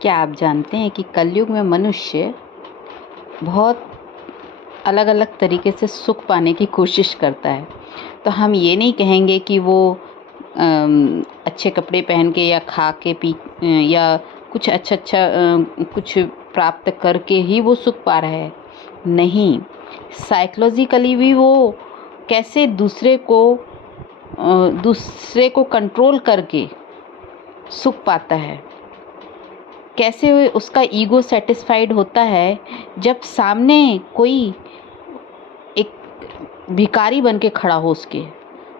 क्या आप जानते हैं कि कलयुग में मनुष्य बहुत अलग अलग तरीके से सुख पाने की कोशिश करता है। तो हम ये नहीं कहेंगे कि वो अच्छे कपड़े पहन के या खा के पी या कुछ कुछ प्राप्त करके ही वो सुख पा रहा है। नहीं, साइकोलॉजिकली भी वो कैसे दूसरे को कंट्रोल करके सुख पाता है, कैसे उसका ईगो सेटिस्फाइड होता है जब सामने कोई एक भिखारी बन के खड़ा हो उसके,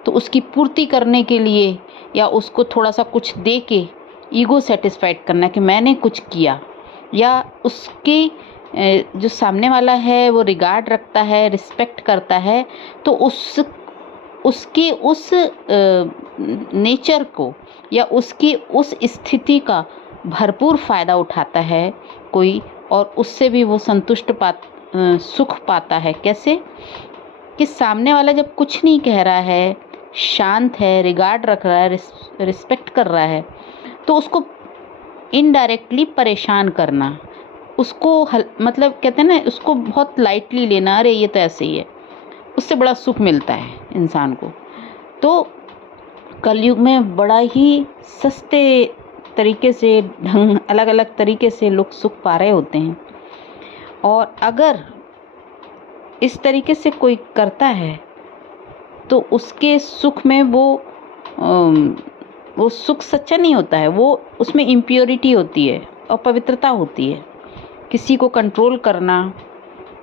तो उसकी पूर्ति करने के लिए या उसको थोड़ा सा कुछ दे के ईगो सेटिस्फाइड करना कि मैंने कुछ किया, या उसकी जो सामने वाला है वो रिगार्ड रखता है, रिस्पेक्ट करता है, तो उसकी उस नेचर को या उसकी उस स्थिति का भरपूर फ़ायदा उठाता है कोई, और उससे भी वो सुख पाता है। कैसे कि सामने वाला जब कुछ नहीं कह रहा है, शांत है, रिगार्ड रख रहा है, रिस्पेक्ट कर रहा है, तो उसको इनडायरेक्टली परेशान करना, उसको मतलब कहते हैं ना, उसको बहुत लाइटली लेना, अरे ये तो ऐसे ही है, उससे बड़ा सुख मिलता है इंसान को। तो कलयुग में बड़ा ही सस्ते तरीके से अलग अलग तरीके से लोग सुख पा रहे होते हैं, और अगर इस तरीके से कोई करता है तो उसके सुख में वो सुख सच्चा नहीं होता है, वो उसमें इम्प्योरिटी होती है, अपवित्रता होती है। किसी को कंट्रोल करना,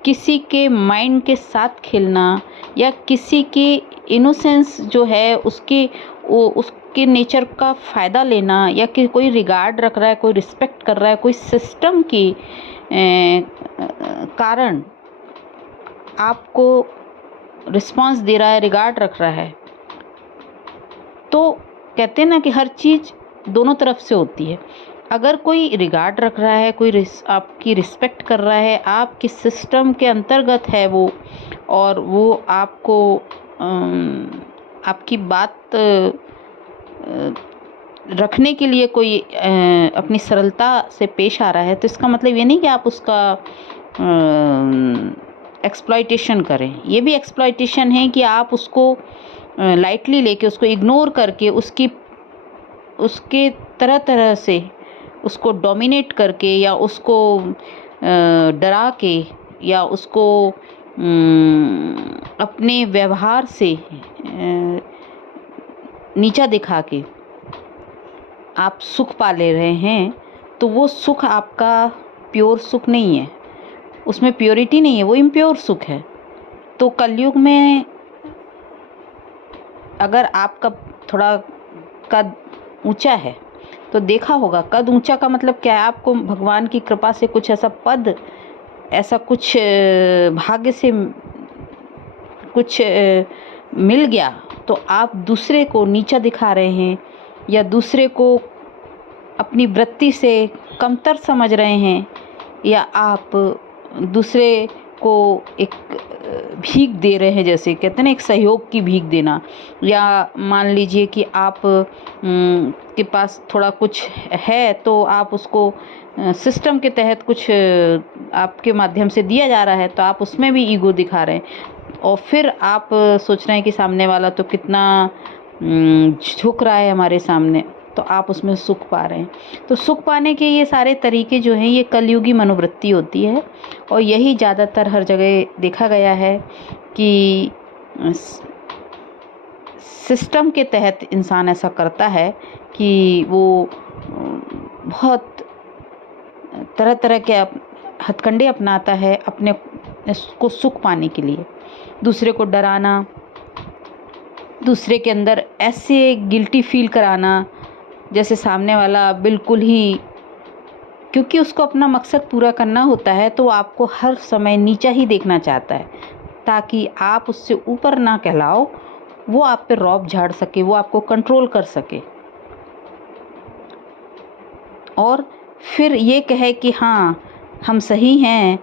किसी के माइंड के साथ खेलना, या किसी की इनोसेंस जो है उसके नेचर का फ़ायदा लेना, या कि कोई रिगार्ड रख रहा है, कोई रिस्पेक्ट कर रहा है, कोई सिस्टम की कारण आपको रिस्पांस दे रहा है, रिगार्ड रख रहा है। तो कहते हैं ना कि हर चीज़ दोनों तरफ से होती है। अगर कोई रिगार्ड रख रहा है, कोई आपकी रिस्पेक्ट कर रहा है, आपके सिस्टम के अंतर्गत है वो, और वो आपको आपकी बात रखने के लिए कोई अपनी सरलता से पेश आ रहा है, तो इसका मतलब ये नहीं कि आप उसका एक्सप्लॉइटेशन करें। ये भी एक्सप्लॉइटेशन है कि आप उसको लाइटली लेके, उसको इग्नोर करके, उसके तरह तरह से उसको डोमिनेट करके, या उसको डरा के, या उसको अपने व्यवहार से नीचा दिखा के आप सुख पा ले रहे हैं, तो वो सुख आपका प्योर सुख नहीं है, उसमें प्योरिटी नहीं है, वो इम्प्योर सुख है। तो कलयुग में अगर आपका थोड़ा कद ऊंचा है, तो देखा होगा, कद ऊंचा का मतलब क्या है, आपको भगवान की कृपा से कुछ ऐसा पद, ऐसा कुछ भाग्य से कुछ मिल गया, तो आप दूसरे को नीचा दिखा रहे हैं, या दूसरे को अपनी वृत्ति से कमतर समझ रहे हैं, या आप दूसरे को एक भीख दे रहे हैं, जैसे कहते हैं ना, एक सहयोग की भीख देना। या मान लीजिए कि आप के पास थोड़ा कुछ है, तो आप उसको सिस्टम के तहत कुछ आपके माध्यम से दिया जा रहा है, तो आप उसमें भी ईगो दिखा रहे हैं, और फिर आप सोच रहे हैं कि सामने वाला तो कितना झुक रहा है हमारे सामने, तो आप उसमें सुख पा रहे हैं। तो सुख पाने के ये सारे तरीके जो हैं, ये कलयुगी मनोवृत्ति होती है, और यही ज़्यादातर हर जगह देखा गया है कि सिस्टम के तहत इंसान ऐसा करता है कि वो बहुत तरह तरह के हथकंडे अपनाता है अपने को सुख पाने के लिए। दूसरे को डराना, दूसरे के अंदर ऐसे गिल्टी फील कराना जैसे सामने वाला बिल्कुल ही, क्योंकि उसको अपना मकसद पूरा करना होता है, तो आपको हर समय नीचा ही देखना चाहता है, ताकि आप उससे ऊपर ना कहलाओ, वो आप पे रौब झाड़ सके, वो आपको कंट्रोल कर सके, और फिर ये कहे कि हाँ हम सही हैं,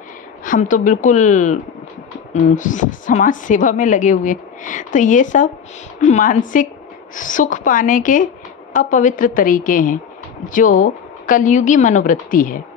हम तो बिल्कुल समाज सेवा में लगे हुए। तो ये सब मानसिक सुख पाने के अपवित्र तरीके हैं, जो कलयुगी मनोवृत्ति है।